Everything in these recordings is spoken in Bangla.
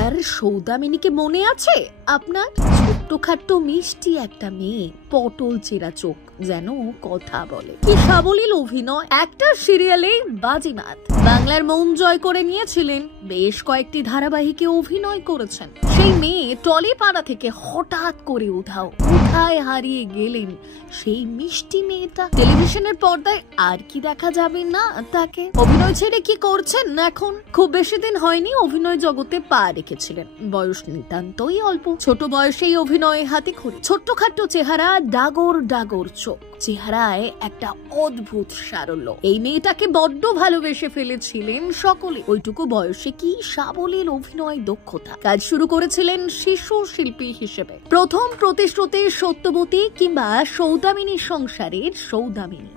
বাংলার সৌদামিনীকে মনে আছে আপনার? ছোট্টখাট্ট মিষ্টি একটা মেয়ে, পটল চেরা চোখ, যেন কথা বলে। কি সাবলীল অভিনয়! একটা সিরিয়ালে বাজিমাত, বাংলার মন জয় করে নিয়েছিলেন। বেশ কয়েকটি ধারাবাহিকে অভিনয় করেছেন। সেই মেয়ে টলিপাড়া থেকে হঠাৎ করে উঠায় হারিয়ে গেলেন। সেই মিষ্টি মেয়েটা টেলিভিশনের পর্দায় আর কি দেখা যাবে না তাকে? অভিনয় ছেড়ে কি করছেন এখন? খুব বেশি দিন হয়নি অভিনয় জগতে পা রেখেছিলেন। বয়স নিতান্তই অল্প। ছোট বয়সেই অভিনয়ে হাতেখড়ি। ছোট্টখাট্ট চেহারা, ডাগর চোখ, চেহারায় একটা অদ্ভুত সারল্য। এই মেয়েটাকে বড্ড ভালোবেসে ফেলেছিলেন সকলে। ওইটুকু বয়সে কি সাবলীল অভিনয় দক্ষতা! কাজ শুরু করেছিলেন শিশু শিল্পী হিসেবে। প্রথম প্রতিশ্রুতি সত্যবতী কিংবা সৌদামিনীর সংসারের সৌদামিনী,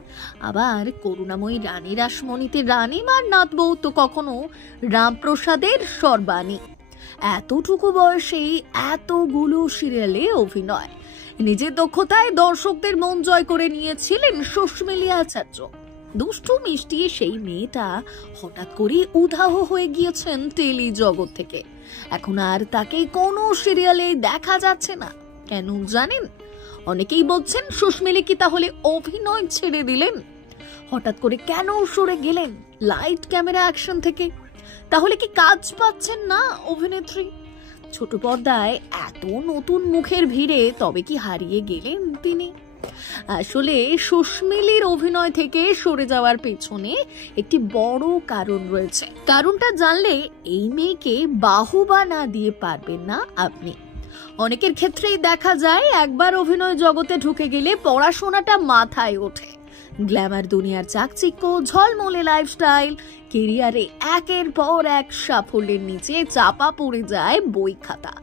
আবার করুণাময়ী রানী রাসমণিতে রানী মারনাথ বউ, তো কখনো রামপ্রসাদের সর্বাণী। এতটুকু বয়সে এতগুলো সিরিয়ালে অভিনয়, নিজের দক্ষতায় দর্শকদের মন জয় করে নিয়েছিলেন সুস্মিলি আচার্য। দুষ্টু মিষ্টি সেই মেয়েটা হঠাৎ করে উধাও হয়ে গিয়েছেন টেলি জগৎ থেকে। এখন আর তাকে কোনো সিরিয়ালে দেখা যাচ্ছে না। কেন জানেন? অনেকেই বলছেন সুস্মিলি কি তাহলে অভিনয় ছেড়ে দিলেন? হঠাৎ করে কেন সরে গেলেন লাইট ক্যামেরা অ্যাকশন থেকে? তাহলে কি কাজ পাচ্ছেন না অভিনেত্রী? ছোট পর্দায় এত নতুন মুখের ভিড়ে তবে কি হারিয়ে গেলেন তিনি? আসলে সুস্মিলির অভিনয় থেকে সরে যাওয়ার পেছনে একটি বড় কারণ রয়েছে। কারণটা জানলে এই মেয়েকে বাহুবা না দিয়ে পারবেন না আপনি। অনেকের ক্ষেত্রেই দেখা যায় একবার অভিনয় জগতে ঢুকে গেলে পড়াশোনাটা মাথায় ওঠে। গ্ল্যামার দুনিয়ার চাকচিক্য, ঝলমলে লাইফস্টাইল, কেরিয়ারে একের পর এক সাফল্যের নিচে চাপা পড়ে যায় বই খাতা।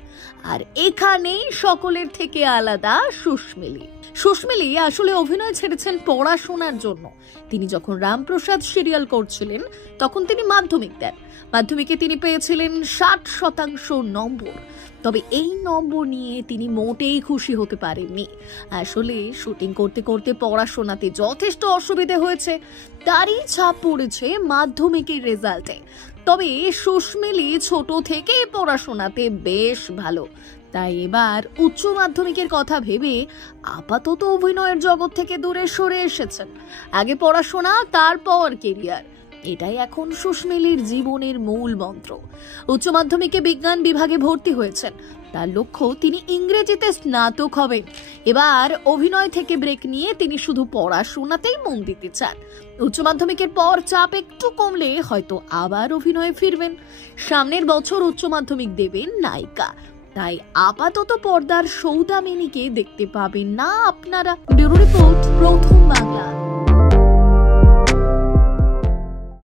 আর এখানেই সকলের থেকে আলাদা সুস্মিলি আসলে অভিনয় ছেড়েছেন পড়াশোনার জন্য। তিনি যখন রামপ্রসাদ সিরিয়াল করছিলেন তখন তিনি মাধ্যমিক দেন। মাধ্যমিকে তিনি পেয়েছিলেন 60% নম্বর। তবে এই নম্বর নিয়ে তিনি মোটেই খুশি হতে পারেননি। আসলে শুটিং করতে করতে পড়াশোনাতে যথেষ্ট অসুবিধে হয়েছে, তারই ছাপ পড়েছে মাধ্যমিকের রেজাল্টে। তবে সুস্মিলি ছোট থেকে পড়াশোনাতে বেশ ভালো, তাই এবার উচ্চ মাধ্যমিকের কথা ভেবে আপাতত অভিনয়ের জগৎ থেকে দূরে সরে এসেছেন। আগে পড়াশোনা, তারপর কেরিয়ার, এটাই এখন সুস্মিলির জীবনের মূল মন্ত্র। উচ্চ মাধ্যমিকে বিজ্ঞান বিভাগে ভর্তি হয়েছেন। তার লক্ষ্য তিনি ইংরেজিতে স্নাতক হবেন। এবার অভিনয় থেকে ব্রেক নিয়ে তিনি শুধু পড়াশোনাতেই মন দিতে চান। উচ্চ মাধ্যমিকের পর চাপ একটু কমলে হয়তো আবার অভিনয়ে ফিরবেন। সামনের বছর উচ্চ মাধ্যমিক দেবেন নায়িকা। তাই আপাতত পর্দার সৌদামিনীকে দেখতে পাবেন না আপনারা। ব্যুরো রিপোর্ট, প্রথম বাংলা।